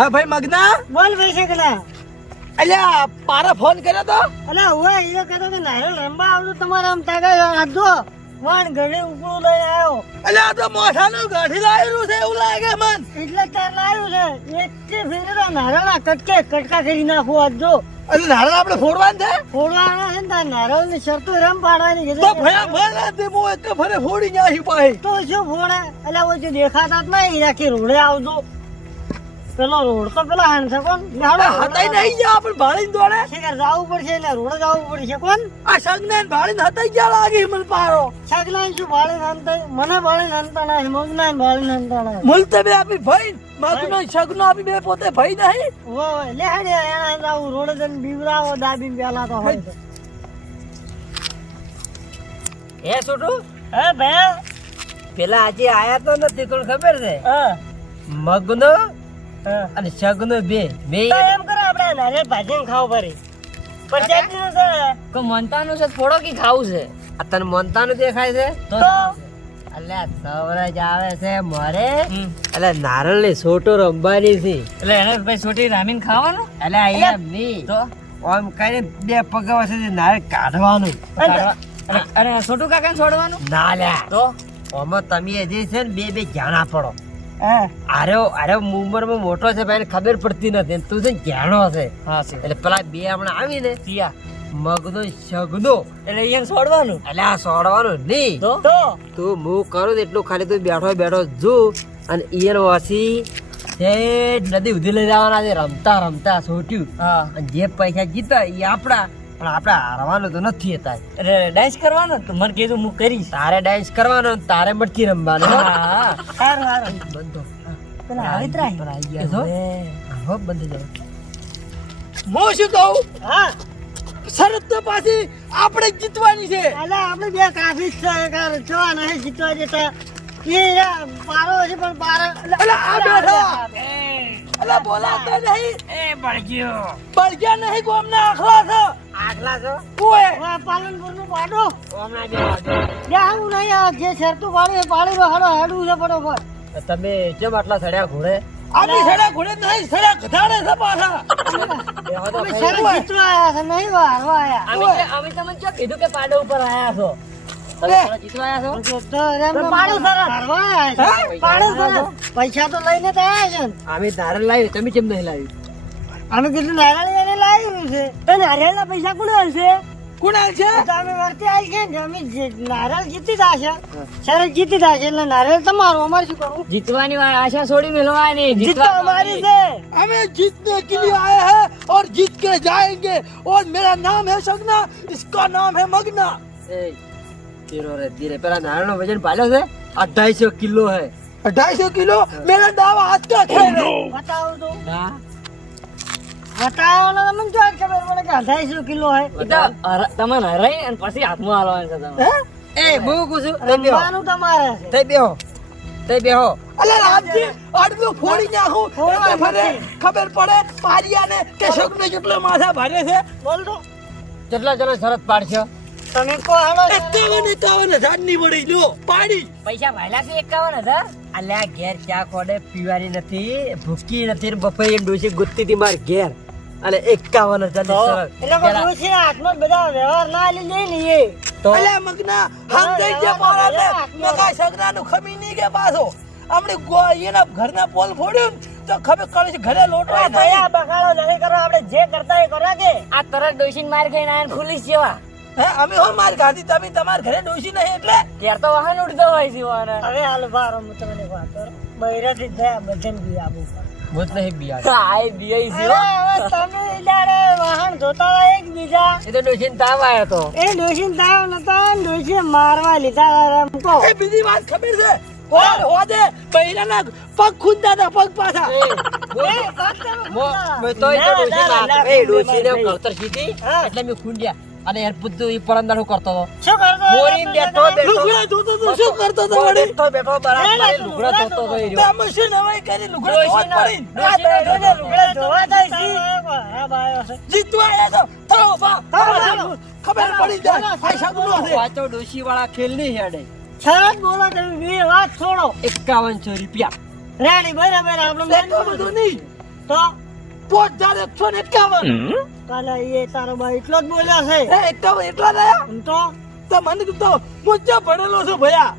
હા ભાઈ મગના? બોલ ભાઈ શકલા. અલ્યા પારા ફોન કર્યો તો? અલે હોય એ કહેતો કે નારિયેળ રંબા આવજો તમારા આમ તાકા આધો વાણ ઘડી ઉપડું લઈ આવ્યો અલ્યા આ તો મોઠાનું ગાઢી લાવેલું છે એવું લાગે મન. એટલે તાર લાવ્યું છે. એક કે ફેરે નારળના કટકે કટકા કરી નાખો આજ જો. એટલે નારળ આપણે ફોડવાનું છે? ફોડવાના છે ને તાર નારળની શરતો રમ પાડવાની તો ભયા ભયા તે મો એક ફરે ફોડી નાખી પાહી. તો શું ફોડે? એટલે ઓ જે દેખાતા જ નહીં. રાખી રોડે આવજો. પેલો રોડ તો પેલા હાન છે કોણ? અરે હતાઈ નહીં જા આપણે ભાળીને દોડે? શેકર જાવું પડશે એટલે રોડ જવું પડશે કોણ? આ સગને ભાળીને હતાઈ ગયા લાગે મન પારો. છગલા શું ભાળે નાનતા મને ભાળે હંતાણા ના મગના ભાળે હંતાણા મુલ મુલતે બે આપી ભાઈ મગનો સગનો આપી બે પોતે ભાઈ નહીં. ઓ લે હડે એના જાવું રોડ જન બીવરાવો દાબી પેલા તો હોય એ હે છોટું? હે ભાઈ? પેલા આજે આયા તો નથી કોણ ખબર છે? હા. મગનો હા અને શગનો બે બે એમ કરો આપણે નારિયેળ ભાજીને ખાવ પડી. પરસાદીનું છે. તો મનતાનું છે થોડો કી ખાવું છે. આ તને મોનતાનું દેખાય છે? તો? અલ્યા સવરજ આવે છે મારે. એટલે નારળની છોટો રમવાની છે. એટલે એને ભાઈ છોટી રામીન ખાવાનું? એટલે અહીંયા ની તો? આમ કઈને બે પગા છે નારળ કાઢવાનું. અરે છોટું કાકાને છોડવાનું ના લ્યા તો? આમાં તમે જે છે ને બે બે જાણા પડો. અરે આરે ઉંમરમાં મોટો છે ભાઈ ખબર પડતી નથી. તું છે ઘેણો છે. એટલે પેલા બે હમણાં આવીને સિયા. મગનો સગનો એટલે એને છોડવાનું? એટલે આ સોડવાનું નહીં. તો? તો? હું કરું ને એટલું ખાલી તું બેઠો બેઠો જો અને ઈયર વાસી નદી ઉધી લઈ જવાના છે. રમતા રમતા અને જે પૈસા જીતા એ આપણા પણ આપણે હારવાનું તો નથી હતા અરે ડાન્સ કરવાનો? તો મને કીધું હું કરીશ. તારે ડાન્સ કરવાનો તારે મટકી રમવાનો. હા સારું સારું બંધો. પેલા આવી ત્રાય પર આવી ગયા છો હો બંધ જાવ હું શું કહું? હા. શરત તો પાછી આપણે જીતવાની છે. અલે આપણે બે કાફી છે કાર છો નહીં જીતવા દેતા એ યા પારો છે પણ બાર અલે આ બેઠા. અલે. બોલાતા નહીં. એ બળગ્યો. બળગ્યા નહીં ગોમના આખલા છે આગલા છો? ઓય! આ પાલનપુરનું પાડો? હમણાં બે બે આવું નહીં જે શરતું પાડે પાડી દો હાડો હાડું છે બરોબર તમે કેમ આટલા સડ્યા ઘોડે? આની સડા ઘોડે નહીં સડા ગધાડે છે પાછા. બેહો તો અમે ખરી. શરત જીતવા આયા છે નહીં હારવા આયા. અમે અમે તમને ક્યાં કીધું કે પાડો ઉપર આયા છો? તમે અરે. થોડા જીતવા આયા છો? તો એમ તો પાડું સરસ હારવા આયા છે. હા? પાડું સરસ પૈસા તો લઈને તો આયા છે. ને. અમે નારળ લાવ્યું તમે કેમ નહીં લાવ્યું? અમે કીધું નારાયણ એને લાવ્યું છે તો નારિયેળના પૈસા કોણ હશે કુણાલ છે તો અમે વર્તે આવી છે ને અમે જે- નારિયેળ જીતી જશે શરત જીતી જશે એટલે નારિયેળ તમારું અમારે શું કરવું જીતવાની વા- આશા છોડી મેળવાની જીતવા અમારી છે हमें जीतने के लिए आए हैं और जीत के जाएंगे और मेरा नाम है सगना इसका नाम है मगना એ ધીરો રે ધીરે પેલા નારળનો વજન પાલ્યો છે અઢાઈસો કિલો હે ढाई सौ किलो मेरा दावा हाथ का खेल है બતાવો તો હા બતાવો ને તમને જો ખબર પડે કે અઢાઈસો કિલો હે એ તો હરા- તમને હરાઈ અને પછી હાથમાં હાલવાનું છે તમારે એ બહુ કહું છું. તઈ રમવાનું તમારે થઈ બેહો થઈ બેહો અલે રામજી આટલું ફોડી નાખું. એટલે મને ખબર પડે પારિયાને કે સગનો કેટલો માથા ભારે છે. બોલ તો. કેટલા જણા શરત પાડશો. તમે કો હાલો. એકાવન એકાવન હજારની વળી લો પાડી. પૈસા ભાયલા છે એકાવન હજાર? અલ્યા ઘેર ચા ખોડે? પીવાની નથી ભૂકી નથી બપોરે એમ ડોસી ગુત્તી હતી માર ઘેર. અને એકાવન હજાર એટલે હાથમાં બધા વ્યવહાર ના લઈ લે ને એ તો અલે મગના હમ જે પારા છે મગા સગનાનું ખમી નહીં કે પાછો. આપણે ગોયના ઘરના પોલ ફોડ્યું તો ખબર કરે છે ઘરે લોટવા અરે ભાઈ આ બગાડો નહીં કરો આપણે જે કરતા એ કરો કે. આ તરત ડોસીને માર ખાઈને ના ખુલીસ જેવા. હે અમે હો માર ગાધી તમે તમારા ઘરે ડોશી નહીં એટલે? ઘેર તો વાહન ઉડતો હોય છે વાહન હવે હાલ બાર હું તમને વાત કરું. બૈરાથી થયા બધાને બી આબુ ભૂત નહીં બિયાડ આય બીઆઈ છે અરે તમે ઈડાડે વાહન જોતા હતા એક બીજા. એ તો ડોસી તાવ આવ્યો તો. એ ડોશી તાવ નતા ડોશી મારવા લીધા એ બીજી વાત ખબર છે? હોદ હોદે બૈરાના પગ ખુંદા હતા પગ પાછા. તમે મો મેં તો એ ના, એ ને. સીધી એટલે મેં ખુંડ્યા અને યાર પૂતું એ પરમદાર કરતો હતો? શું કરતો મોરી બેઠો બેઠો લુગડા ધોતો તો શું કરતો તો વળી? બેઠો બેઠો બરાબર ના, ના, લુગડા ધોતો હતો. એ રહ્યો. ત્યાં મશીન હવાઈ કરી લુગડા ધોવા પડી આ લુગડા ધોવા જાય છે. હા, બાયો છે. જીતવા આવ્યા તો થયો બા ખબર પડી જાય. છે. વાંચો ડોસી વાળા ખેલ નહીં હેડે. શરત બોલો તમે બે વાત છોડો. એકાવનસો રૂપિયા. રેડી બરાબર આપણે બધું નહીં. તો હજાર એકસો ને એકાવન? કાલે એ તારો ભાઈ એટલો જ બોલ્યા છે. હે એકાવન એટલા થયા તો? તો મને કીધું મુજ્જા ભણેલો છું ભયા.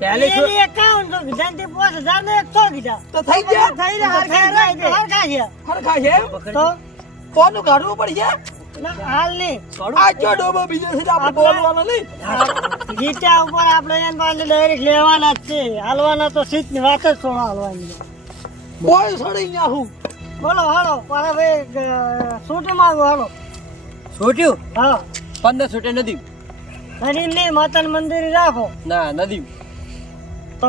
પહેલી એકાવન તો કીધા તે પાંચ હજાર ને એકસો કીધા. તો થઈ ગયા? થઈ રહ્યા હરખા તો છે હરખા છે તો? કોનું કાઢવું પડશે? હાલ નહીં. ડોબો બીજો છે આપણે બોલવાનો નહીં. ગીતા ઉપર આપણે એને પાસે ડાયરેક્ટ લેવાના જ છે. હાલવાના તો સીટની વાત જ થોડા હાલવાની બોલ છોડી ગયા હું. બોલો હાલો મારા ભાઈ સૂટ માંગો હાલો. છૂટ્યું હા. પંદર છૂટે નથી. નદી નહીં માતા મંદિર રાખો. ના નદી તો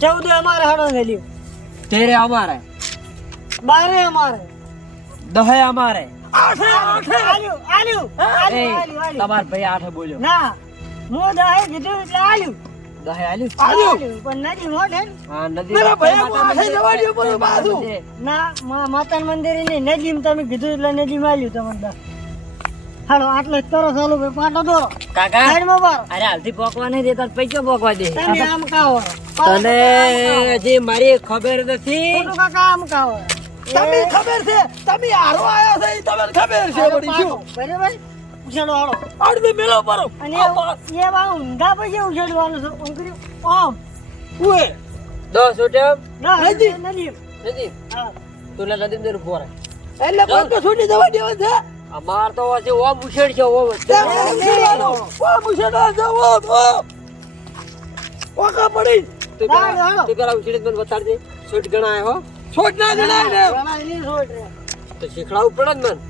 ચૌદ અમારે હાડો વેલ્યુ તેરે અમારે. બારે અમારે. દહે અમારે. તમાર ભાઈ આઠે બોલ્યો. ના હું દહે કીધું એટલે આલ્યું. દહે આલ્યું? આલ્યું? આલ્યું પણ નદી મોઢે હા નથી મેરા ભૈયા હું જવા દ્યો બોલો બાજુ ના મા મંદિરની નદીમ તમે કીધું એટલે નદીમ આલ્યું તમને દસ હાલો આટલે જ કરો ચાલુ ભાઈ પાટો દોરો કાકા સાઈડમાં બારો અરે હાલથી પોકવા નહીં દેતા પૈસો પોકવા દે. તમે આમ કાવો તને જે મારી ખબર નથી. કાકા આમ કાવો તમે ખબર છે તમે હારો આયા છે તમને ખબર છે વળી શું? બરાબર? ઉછેડો હાલો. અડધી મેલો પરો. અને એ વા ઊંધા પછી ઉછેડવાનો છે. ઊંઘરી આમ. ઉએ. દસ છૂટે ના નદી. નદી નથી હા. તુલા નદી દર ફોરે. એટલે કોણ તો છૂટી દેવા દેવા છે. અમાર તો આજે ઓમ ઉછેડ છે ઓમ જ. મુછેડ મુશેડવાનો ઓ મુશેડવા જવો તો ઓકા પડી. તું કરા. તું ઉછેડી મને બતાડજે છૂટ ગણાય હો. છોટ ના ગણાય ને. ગણાયની છોડ રે. તો શીખડાવવું પડે ને મને.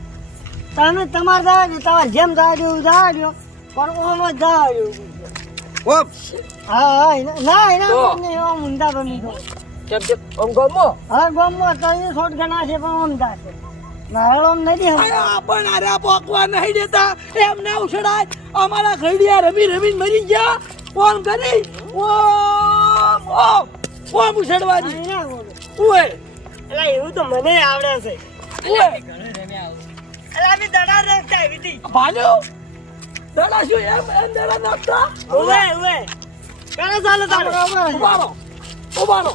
તમે તમારે જવા દો તમારે જેમ જવા દો એવું જવા દો પણ ઓમ જ જવા દો ઓપ હા હા ના એના? મને એવા ઊંધા બની ગયો કેમ કે ઓમ ગમો? હા ગમો તો એ છોડ ઘણા છે પણ ઓમ જાશે નારળ ઓમ નથી પણ આરે પોકવા નહીં દેતા. એમ ના ઉછળાય અમારા ઘડિયા રમી રમી મરી ગયા. ફોન કરી. ઓમ ઓમ ઓમ ઉછળવાની ઉએ એટલે એવું તો મને આવડે છે. અમે દડા હતી. દડા શું એમ? એમ દડા નાખતા? ચાલો ચાલો ઉભારો ઉભારો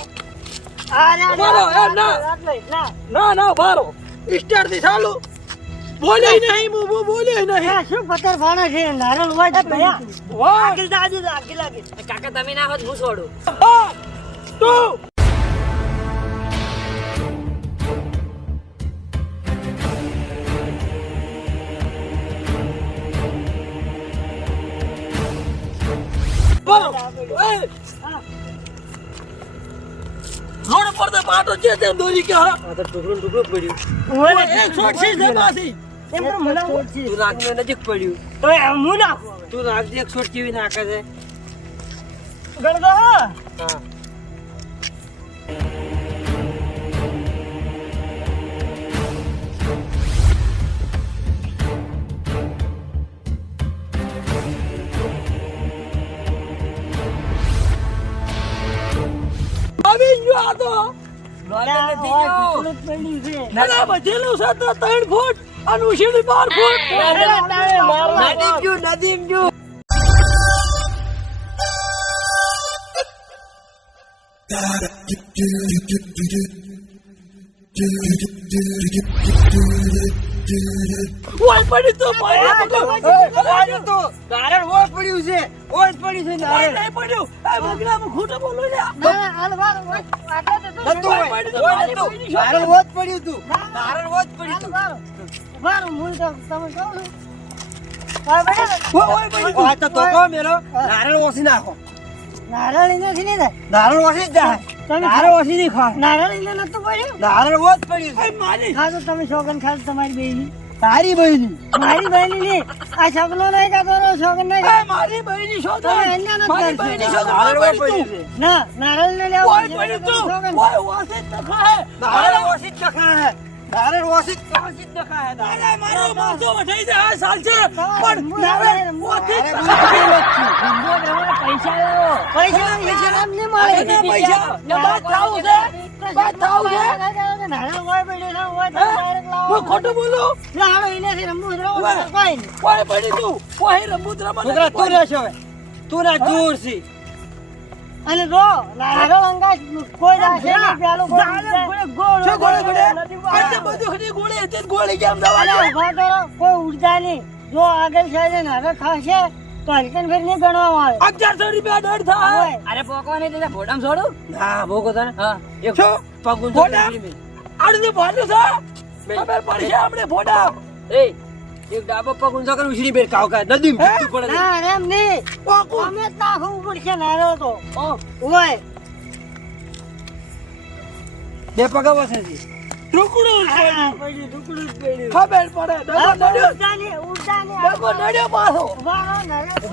આ ના ઉભારો, એમ ના. ના ઉભારો સ્ટારથી ચાલુ. બોલે નહીં હું હું બોલે નહીં શું પથ્થર ફાડે છે? નારળ હોય છે ભયા. વાહ. આગળ લાગે કાકા તમે ના હોત હું છોડું. રોડ પર તો પાટો છે તે દોરી કે હા. આ તો ટુકડું ટુકડું પડ્યું. ઓલે એક શોટ છે તે પાસી એમ તો મને તું નાખને નજીક પડ્યું. તો એમ હું નાખું? તું નાખજે એક છોટ કેવી નાખે છે. ગણગો હા. પડ્યું છે અને બધેલું છે તો ત્રણ ફૂટ અને ઉછીડી બાર ફૂટ નદીમ જો નદીમ જો ઓય પડી તો મારે તો નારણ ઓસ પડ્યું. છે ઓસ પડ્યું છે ઓય નહીં પડ્યું. આ બગડામાં ખોટું બોલો ને ના ના હાલ તો પડી તો મારી. બહેની શોધે. નારણ ઓસ પડ્યું તું. નારણ ઓસ પડ્યું તું. વાર હું તો તમે કહો ને. ઓય ઓય પડી તું. તો તોકો મેલો. નારણ ઓસી નાખો. નારળ નથી ને થાય. નારણ ઓસી જ જાય. તમે નારણ ઓસી નહીં ખા નારળ એને નતું પડ્યું? નારણ ઓસ પડ્યું ઓય મારી. તો તમે શોગન ખાસ તમારી બેની તારી બહેની મારી બહેની ની આ છગલો નહીં કા રો શોગન નહીં મારી બહેની શોધો. અહીંયા નથી મારી. બહેની શોધે. નારળ પડ્યું ના નારળ ને લેવા કોઈ પડી તો. કોઈ વાસે જ ખા નારળ ઓસી જ નખાય. નારણ ઓસી જ દેખાય જ અરે મારો માથો વઢાઈ આ સાલ છે. પણ નાવે હું વાસે જ પૈસા લેવો. પૈસા પૈસા નામ ને મારે ને પૈસા. ને બાત થાઉ છે. બાત થાઉ છે. નાણા હોય પડ્યું ના હોય હે? લાવો. હું ખોટું બોલું? ના એનાથી રમવું જ રહો ઓય. નકર કોઈ. ઓય પડી તું. કોઈ છોકરા નથી તું રહેશો હવે. તું ના દૂર છી. અને રો નારો અંગાજ કોઈ જાશે છે પેલું. ગોળે ગોળે. ગોળ ગોળે ગોળે? નથી ગોળી. જ ગોળી કેમ દવા અરે ઊભા કરો કોઈ ઉડતા નહીં. જો આગળ છે ને હવે ખાશે તો હલકન ફેર નહીં ગણવામાં આવે અગિયારસો રૂપિયા દોઢ થાય. અરે પોકવા નહીં ભોડામ છોડું? ના. ભોગો તને હા એક પગું ભોડામ? આડું ભોડું છો. ખબર પડશે આપણે ફોટા એ એક ડાબો પગ ઊંચો કરી ઉછળી બેર કાવ કા નદી હે? પડે ના રે એમ નહીં પાકું. અમે જ નાખવું પડશે નારો તો ઓય બે પગ વસે છે ટુકડું પડ્યું. ટુકડું પડ્યું. ખબર પડે ડગો નડ્યો ઉડતા નહીં, ઉડતા નડ્યો પાછો. ઊભા રહો. નરેશ.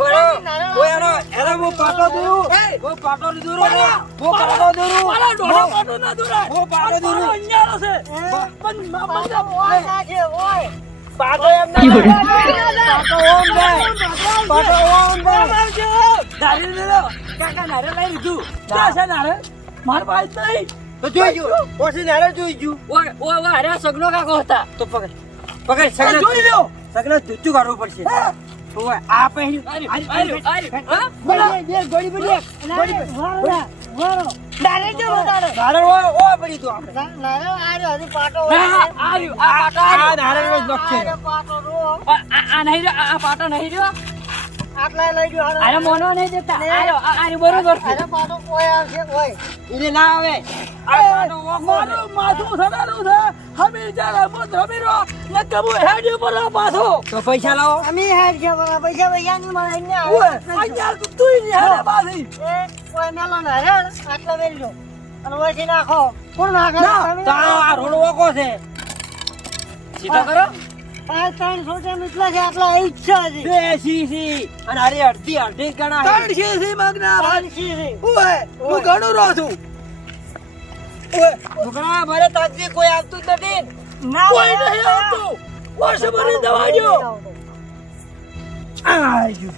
કોઈ આનો એનો હું પાટો દોરું! હું પાટો દોરું ને મારા- પાટો દોરું મારા ડોહા પાટો ના દોરાય. હું પાટો દોરું. છે પણ મને- હોય ના છે, હોય. પાટો એમ ના પાટો ઓમ જાય પાટો ઓમ જાય નારિયેળ લઈ કાકા નારિયેળ લઈ લીધું. ક્યાં છે નારિયેળ? મારા પાસે નહીં. તો જોઈ ગયું. પછી નારે જોઈ ગયું. ઓય ઓય ઓય અરે સગનો કાકો હતા. તો પકડ. પકડ સગના જોઈ લો સગના ચૂચું કાઢવું પડશે? ઓય આ પહેર્યું આર્યું, આર્યું? ગોળી વારો વારો. જો તું આપણે હજી પાટો. આર્યું, આ પાટો આ આર્યું. નારે નોખ છે પાટો જુઓ. આ આ નહીં આ- આ પાટો નહીં રહ્યો લઈ ગયો, અરે મોનો નહીં દેતા આર્યો, આ બરોબર છે અરે પાડો કોઈ આવશે, કોઈ. ઇને ના આવે આ. મારું માથું સડાલું છે. હમીર ચાલે, મુત હમીરો. ન કબુ હેડી ઉપર પાછો. તો પૈસા લાવો અમે હેડ છે, બાબા. પૈસા પૈસા ની મળે, ને આવે. અહીંયા તું નહીં હેડે પાછી. એ કોઈ મેલો ને હરે, આટલો લો અને ઓછી નાખો. કોણ નાખે? ના, તો આ રોડ ઓકો છે સીધો કરો પાંચ ત્રણ સોચે નીકળે છે, આટલા જ છે. બે સી સી અને અરે અડધી અડધી જ ગણાય ત્રણ છે સી મગના. પાંચ સી છે. ઓય, હું ઘણું રહું છું. ઓય, છોકરા મારે તાજવી કોઈ આવતું જ નથી ના કોઈ નહીં આવતું. વર્ષ ભરી દવા જો. આયુ.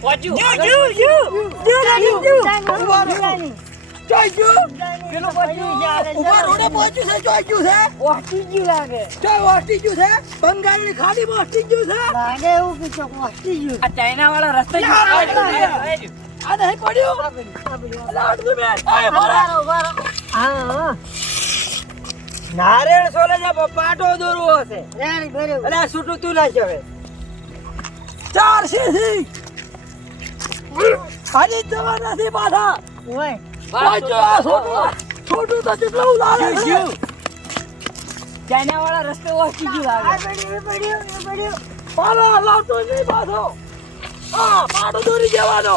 પહોંચ્યું જો, જો, જો. ઊભા રહો. જોઈ ગયું? પેલું પહોંચ્યું છે, રોડે પહોંચ્યું છે, જોઈ છે? પહોંચી ગયું લાગે. જોઈ વાસી ગયું છે? બંગાળની ખાડીમાં વાસી ગયું છે? લાગે એવું કે ચોક પહોંચી ગયું. આ ચાઇના વાળા રસ્તે જ- ના, આર્યું, ના, આર્યું, આર્યું. આ નહીં પડ્યું? આ પેલું, આ પેલું. અલા, અડધું બેન. આય, મારા. રહો, ઊભા રહો. હા. નારેળ સોલે પાટો દોરવો હશે બરાબર. અરે આ છૂટું તું લાશ હવે ચાર સીસી. હાલી જવા નથી પાછા. હોય. આ છોટું. છોટું તો કેટલું લાગે છે? ચાઇના વાળા રસ્તે ઓછી ગયું લાગે પાલો હલાવતો નહીં પાછો. હા, પાડો દોરી જવાનો.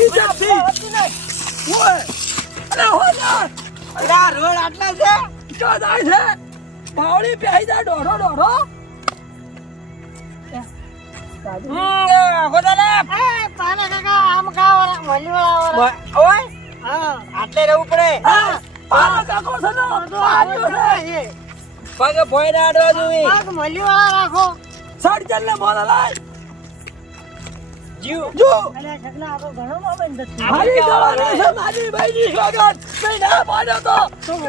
હિસાબથી. ઓય. અરે, હો. રોડ આટલા છે જાય છે? બાવળી પહેરી જાય દોઢો દોઢો. હમ, ગોદાલે. એ, પાના કાકા, આમ ખાવાના, મલીવાળા વાળા. ઓય. આટલે રહેવું પડે પગ ને. પગે ભોય ના અડવા જોવી પાક મલીવાળા રાખો. સડજલને મોને લાય. જીવ જો, અરે, છગના, આ ઘણો બાબત નથી. મારી જવાની છે, મારી બહેની સોગંદ. મેં ના તો. તું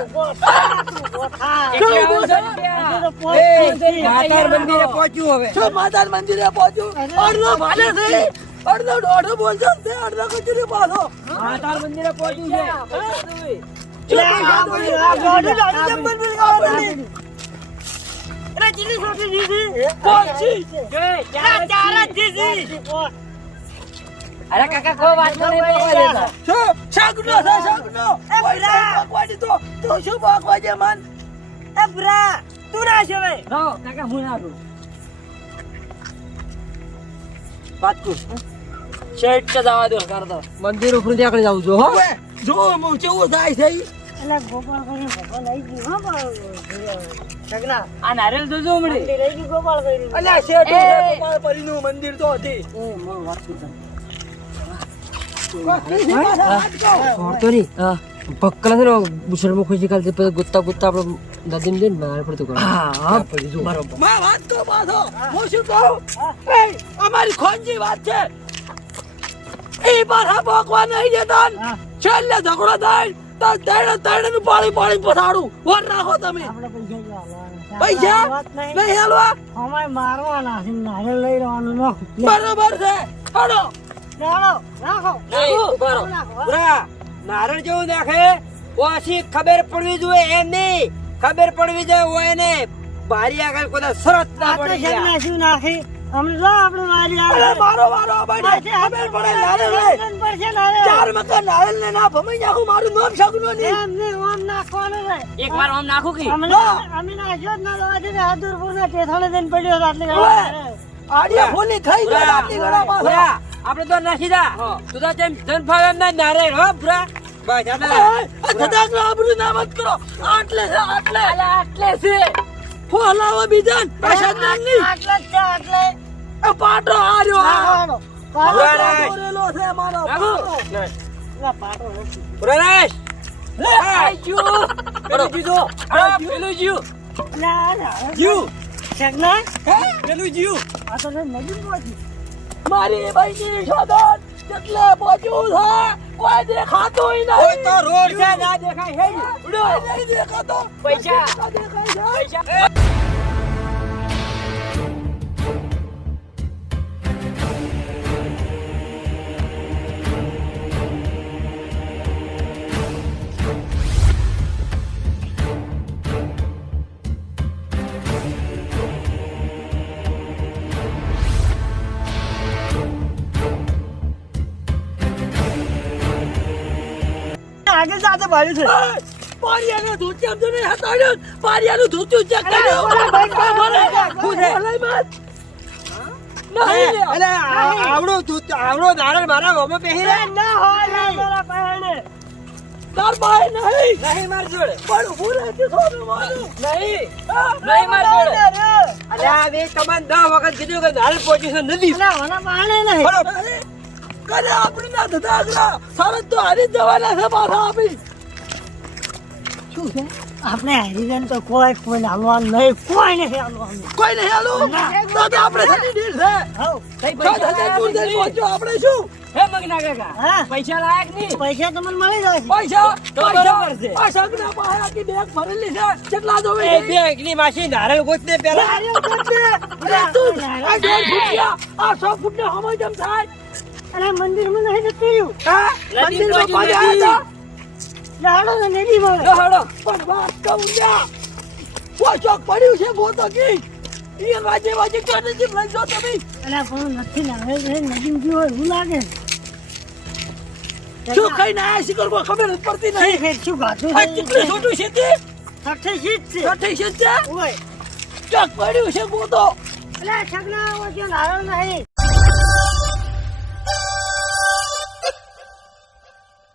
માતાર મંદિરે પહોંચ્યું હવે શું મંદિરે પહોંચ્યું? અડધો ભાલે છે. અડધો દોઢો બોલશો તે અડધો કચરી પાછો. માતાર મંદિરે પહોંચ્યું છે? અરે, કાકા કોઈ નહીં દેતા તો- તો શું ભગવાન છે મન? એ ભરા, તું ના છે હવે. કાકા હું નાખું વાત કર. શેઠ તો જવા દો કર દો મંદિર ઉપર ત્યાં જાવ જો હો. જો હું કેવું થાય છે ઈ. એટલે ગોપાલ કરીને ભગવાન આવી ગયું, હા, પણ આ નારિયેલ જોજો હમણાં મંદિર આવી ગયું ગોપાલ કરીને. અલ્યા શેઠું ગોપાલ. ગોપાળપરીનું મંદિર તો હતી. એ, મોં વાંચું તને. પાછા વાત હા પક્કલા છે ને બુસરમાં ખુશી કાલથી પછી ગુત્તા ગુત્તા આપણે નદીમાં જઈને બહાર પડતું કરો. હા બરોબર. વાત કહું પાછો. હું શું કહું? અમારી ખોનજી વાત છે. એ પાછા ભોગવા નહીં જતા. છેલ્લે ઝઘડો થાય તો નું પાણી પાણી પથાડું. વર રાખો તમે. પૈસા નહીં. નહીં હાલવા? અમારે મારવાના છે નારિયેળ લઈ રહેવાનું બરોબર છે. રાખો. બુરા, નારણ જેવું દેખે? ઓછી ખબર પડવી જોઈએ એમ નહીં. ખબર પડવી જોઈએ એને બારી આગળ કોઈ શરત ના પડી નાખી. અમને જો આપણે વારી આવે મારો વારો ખબર પડે નારે રે. પડશે નારે. ચાર મકાન નાળિયેર ને ના ભમાઈ નાખું મારું નામ શકનો નહીં એમ નહીં, ઓમ નાખવાનું રે. એક વાર નાખું કે અમે અમે નાખ્યો જ ના દવા દઈને હાથુરપુરના ટેથાણે જઈને પડ્યો હતો આટલી ઓવે. ઘડી. આડિયા ફૂલી થઈ ગયો આટલી ગળા પાસે. આપણે તો નાખી દા તું તો જેમ ધન ફાવે એમ ના નારે હો ભૂરા બસ આપણે આ આબરૂ ના મત કરો આટલે છે આટલે આટલે છે ફોલાવો બીજાન જ્ઞાન નહીં આટલે છે, આટલે. આ પાટો હાર્યો આ પાટો છે મારો. પાટો. લા, પાટો નથી. લે, આઈ ગયું. પેલું જીધો આ પેલું જીવ ના, ના, જીવ, શેકના? પેલું જીવ. આ તો નદી પહોંચી. મારી ભાઈ શોધન કેટલે પહોંચ્યું છે? કોઈ દેખાતું ય કોઈ તો રોડ છે ના દેખાય હે નહીં દેખાતો? પૈસા. પૈસા દેખાય છે? પૈસા. ભાડ્યું છે પારિયાનું તો નહીં ચેક કર્યું. છે? મત. નહીં લે. અલે, આ- આવડો તું આવડો નારળ મારા ગોમાં પહેરી રે ના હોય મારા પહેરણે. તાર બાઈ નહીં. નહીં માર જોડે પણ ઊભું રહેજે થોડું મારું. નહીં નહીં માર જોડે અલે આ બે તમને દસ વખત કીધું કે છે નદી ના, ઓના પહેરણે નહીં. કરે આપણી ના તો હારી જવાના છે પાછા આપી. શું છે? આપણે હરિજન તો કોઈ કોઈ હાલવાનું નહીં કોઈ નહીં હાલવાનું કોઈ નહીં હાલું. તો તો આપણે થતી ડીલ છે. આપણે શું? હે મગના કાકા હા. પૈસા લાયક નહીં? પૈસા તમને મળી જાય પૈસા? તો પૈસા? છે. આ સગના પાયા કી બેગ ભરેલી છે. કેટલા જોવે એ બેગની માસી નારળ ગોતને પેલા. અરે તું, આ દોઢ ફૂટ્યા આ સો ફૂટને હમો જમ થાય. અને મંદિરમાં નહીં જતું રહ્યું. હા? મંદિરમાં પાડ્યા પાણી લાડો ને નેડી મળે હતા? પણ વાત કહું લ્યા. કોઈ પડ્યું છે ગોતો કી. ઈ વાજે વાજે ક્યાં છે લઈ તમે? અલા પણ નથી લાવે છે નદી ગયો હોય હું લાગે શું ખાઈને આયા શિખર કોઈ ખબર જ પડતી નહીં નહીં. ફેર શું ગાધું આ ચીકણી છોટું છે તે? સઠે શીત છે કાઠી છે ઓય ચોક પડ્યું છે ગોતો. અલા છગના ઓ જો નહીં પેલા નારળ ભાલ્યું લે દડ્યું ના નહીં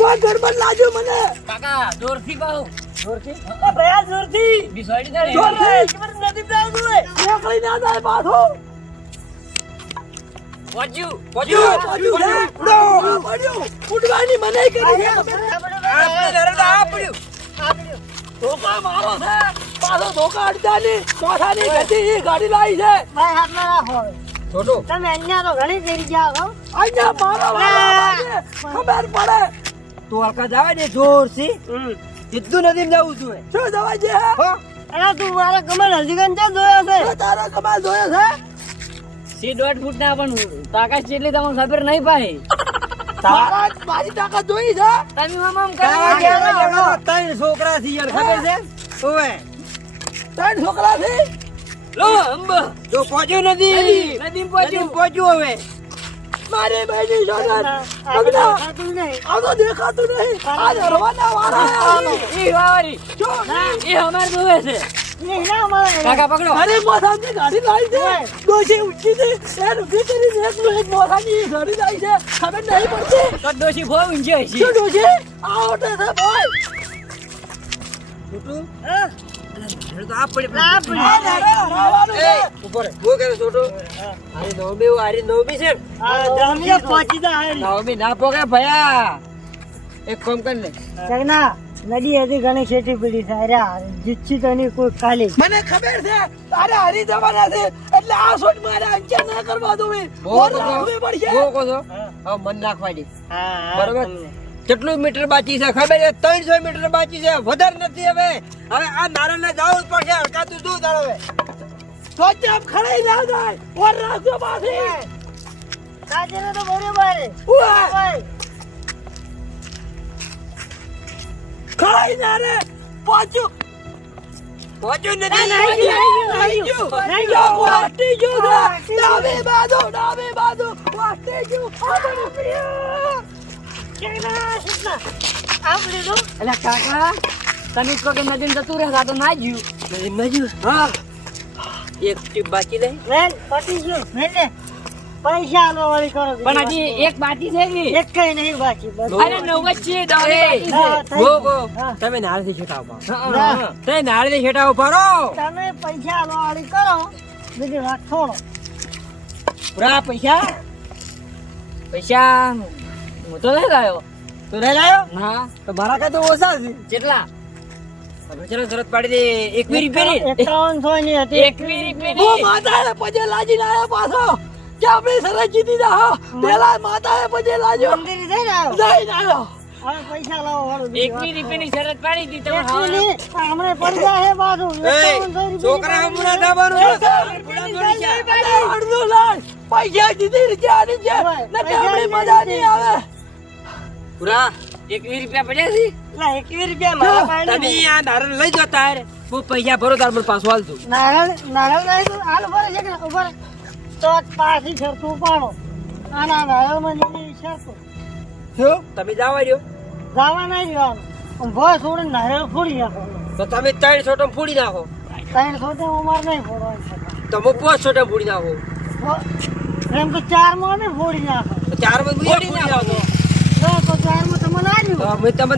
કોઈ ગરબડ લાજો મને. કાકા દોરથી કહું. દોરથી એ ભયા જોરથી. બિસાડી દે જોરથી. નદીમ જાવ તું એ. નીકળી ના જાય પાછો. વાજ્યું પહોંચ્યું. પડ્યું ઉડો. પડ્યો. ઉડવાની મનાઈ કરી છે. તમે. આપણે નારળ આ આપડ્યું. ધોકા મારો છે. પાછો ધોકા અડધાની ચોથાની ગતિ ઈ ગાડી લાવી છે. ભાઈ હાથમાં રાખો હવે. છોટો. તમે અહીંયા તો ઘણી ફેરી ગયા છો અહીંયા મારો ખબર પડે. તું હલકા જવા દે જોરથી સીધું નદીમાં જવું છું શું જવા દે અરે તું મારા કમર હલ્દીગંજ ક્યાં જોયો છે? તારા તારો કમાલ જોયો છે સી દોઢ ફૂટ ના પણ તાકાત જેટલી તમને ખબર નહીં પાહી મારા મારી તાકાત જોઈ છે. તમે તારા ત્રણ છોકરા છે યાર ખબર છે? ઓવે. ત્રણ છોકરા છે? લો અંબ. જો પહોંચ્યું નથી નદી પહોંચ્યું પહોંચ્યું હવે. મારી બહેની દેખાતું નહીં આ તો દેખાતું નહીં. આ રવાના વાળા ઈ વાવરી. જો ઈ અમાર જોવે છે. કાકા પકડો. અરે મોસાની ગાડી લાવી છે. ડોશી ઉઠી છે. કરીને એકલું એક મોસાની ગાડી લાવી છે. ખબર નહીં પડતી. તો ડોશી બહુ ઊંચી હશે શું ડોશી? આ ઓટે છે ભાઈ. છોટું ના ને? ના પોકે ભયા એક કામ કર લે જગના નદી હતી ઘણી ખેતી પીડી છે અરે જીતછી તો નહીં કોઈ ખાલી મને ખબર છે તારે હરી જવાના છે એટલે આ શોટ મારે અંકે ના કરવા દો ઓર રાખવી પડશે બહુ કહો છો હા મન નાખવા દે બરોબર કેટલું મીટર બાકી છે ખબર છે ત્રણસો મીટર બાકી છે વધારે નથી હવે હવે આ નારણ ને જવું જ પડશે હડકાતું શું તારે હવે તો ખડાઈ ના જાય ઓર રાખજો પાછી સાચે તો બરોબર છે. ખડાઈ ના રે પાછું પહોંચ્યું નથી આવી ગયું, આવી આવી ગયું. ગયું. આવી ગયું. વાટી ગયું છે. વાટી ગયું. ડાબી બાજુ ડાબી બાજુ વાટી ગયું. એટલે કાકા તમે કહો કે નદીમાં જતું રહે તો ના જ્યું હા એક ટીપ બાકી નહીં વેલ પતી ગયું વેલ ને પૈસા આલો વાળી કરો પણ હજી એક બાકી છે કે એક કઈ નહીં બાકી અરે નવ છે ગયું. કહો હા. તમે નાળથી છેટા ઊભા હા, ના. હા. તમે નાળથી છેટા ઊભા રહો તમે પૈસા આલો વાળી કરો બીજી વાત છોડો પૂરા પૈસા પૈસા હું તો લઈ લાયો. તું લઈ લાયો? હા. તો મારા કાંઈ તો ઓછા છે. કેટલા ચલો શરત પાડી દે. એકવી રૂપિયાની. એકાવનસો ની હતી. એકવીસ હું માતા પજે લાજીને આવ્યો પાછો. કે આપણે સરસ જીતી જા હો. પેલા માતા પજે લાજો. મંદિર જઈ આવ્યો જઈને આવ્યો હવે પૈસા લાવો વાળું બીજી. એકવીસ રૂપિયાની શરત પાડી હતી તમે. એકવી હા હમણાં પડી જાય પાછું. એ, છોકરા હમણાં દે. દાબાનું પૈસા જીતી રહ્યા ની છે? ને મજા નહીં આવે? પૂરા એકવી રૂપિયા પડ્યા છે. લા, એકવી રૂપિયા મારા પાસે તમે. આ નારણ લઈ જાઓ તાર. હું પૈસા ભરો તાર મને પાછું હાલતું નારળ નારળ લઈ તો હાલ ઊભા રહેશે કે ઊભા રહે. તો પાછી શરતું ઉપાડો. આના નારળમાં લીધી શરતું શું તમે જાવા દો. જવા નહીં જવાનું ભય છોડીને નારળ ફોડી નાખો. તો તમે ત્રણ છોટો ફૂડી નાખો. ત્રણ સોટે અમારે નહીં ફોડવાની. તો હું પાંચ છોટો ફૂડી નાખો. એમ તો ચારમાં ને ફોડી નાખો. તો ચારમાં ફોડી ફૂડી નાખો. તો તો ચારમાં તમને તો આલ્યું મેં તમને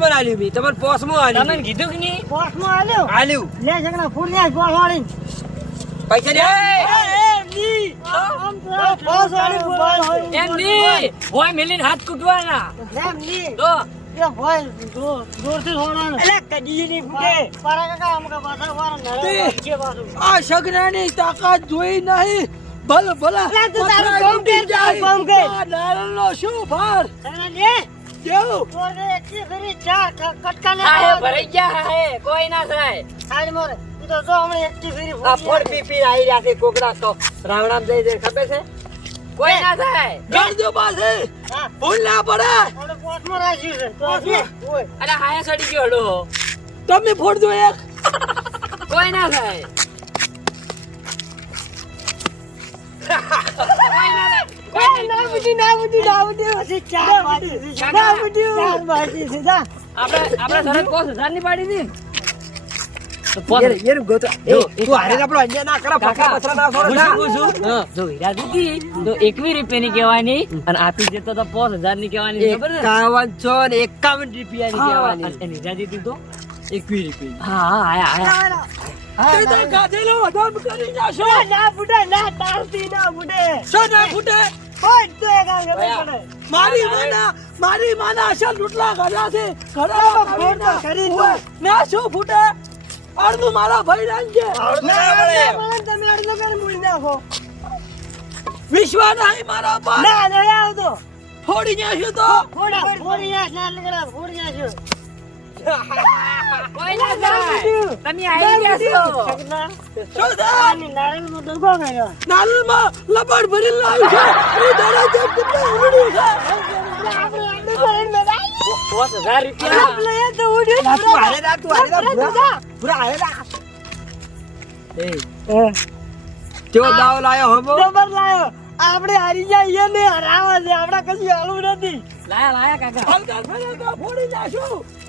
માં આલ્યું પોસમાં તમને કીધું કે નહીં? પોસમાં આલ્યું? આલ્યું. લે જગના નાખ પોસ વાળીને પૈસા લે. વાળી. એમ નહીં. હોય. મેલીને હાથ કૂટવાના. એમ નહીં. તો. વાળા. આ સગનાની તાકાત જોઈ નહીં. ભલે ભલે. અલા, તું તારું કામ કર, જાય. તારું કામ કર. નારણ નો શું ભાર? તને લે. કેવું? ચોર દે ફરી ચા કટકા ના હા ભરાઈ ગયા હે કોઈ ના થાય. સાઈડ મોરે. તું તો જો હમણે એકથી ફરી આ ફોડી ફોડ પી પી આવી રહ્યા છે કોકડા તો. રાવણામ જઈ દે ખબર છે? કોઈ ના થાય. ગણજો પાસે ભૂલ ના પડે. આપણે પોસમાં રાખ્યું છે. તો. અરે હાયા સડી ગયો હડો તમે ફોડજો એક. કોઈ ના થાય. ના બુદ્ધિ, ના બાકી છે. ના બુદ્ધિ, ચાર બાકી છે. જા. આપણે આપણે સરસ પોસની પાડી હતી ને? તો પોસ યાર યાર ગોતો જો, એ તું હારે આપણો અન્યાય ના કરો કાકા, પથરા પથરા ના છોડો પૂછું, ના. પૂછું. હા. જો હીરા દીધી તો એકવીસ રૂપિયાની કહેવાની અને આપી દેતો તો પાંચ હજારની કહેવાની ખબર ને એકાવન છો ને અને દીધી એકવી રૂપિયા હા હા આયા તે તો. ગાધેલો કરી ના, ફૂટે, ના ફૂટે. શું ના ફૂટે તો મારી માના મારી માના અસલ કર્યા છે આમાં ઘણા કરી દો. ના શું ફૂટે અડધું મારા ભાઈ નાખજે ના, મને તમે અડધો નાખો. નહીં મારા પર ના, નહીં આવતો. ફોડી નાખ્યું તો ફોડા, ફોડી નાખ, ના ફોડી નાખ્યો. તમે આવી ગયા છો શું નારિયેળમાં દગો કર્યો. નાલમાં લપડ ભરી લાવ્યું છે એ દડા જેમ કેટલું ઉડ્યું છે આપણે. પોસ હજાર રૂપિયા આપણે એ તો ઉડ્યું. ના, તું હારે જા, તું હારે જા, આપણે ભૂરા. તો પૂરા હારે જા. એ જા. દાવ લાયો હમો જબર લાયો. આપણે હારી જાય ને હરાવે છે આપણે કશું હાલવું નથી લાયા લાયા કાકા ફોડી નાખ્યું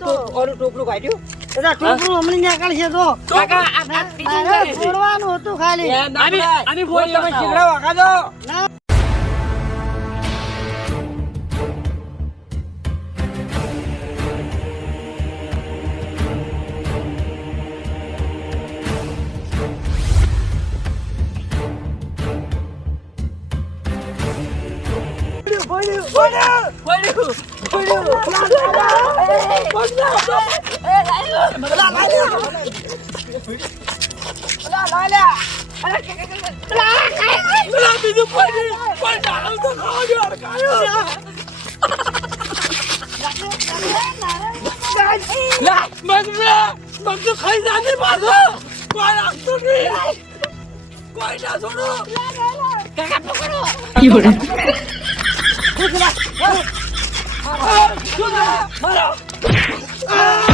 ટોપ- ઓલું ટોપલું કાઢ્યું? બધા ટોપરું હમણાં નીકળશે તો? કાકા, આ- છોડવાનું હતું ખાલી. આની- આની તમે શીખડાવો આખા ના. પેલા બીજું પડી પણ ડાળો તો ખાવા જો અડકાયો લા મગને મગને ખાઈ જાને પાછો કોઈ રાખતું નહીં કોઈ ના છોડો કાકા પકડો મારો હાલ લડાતા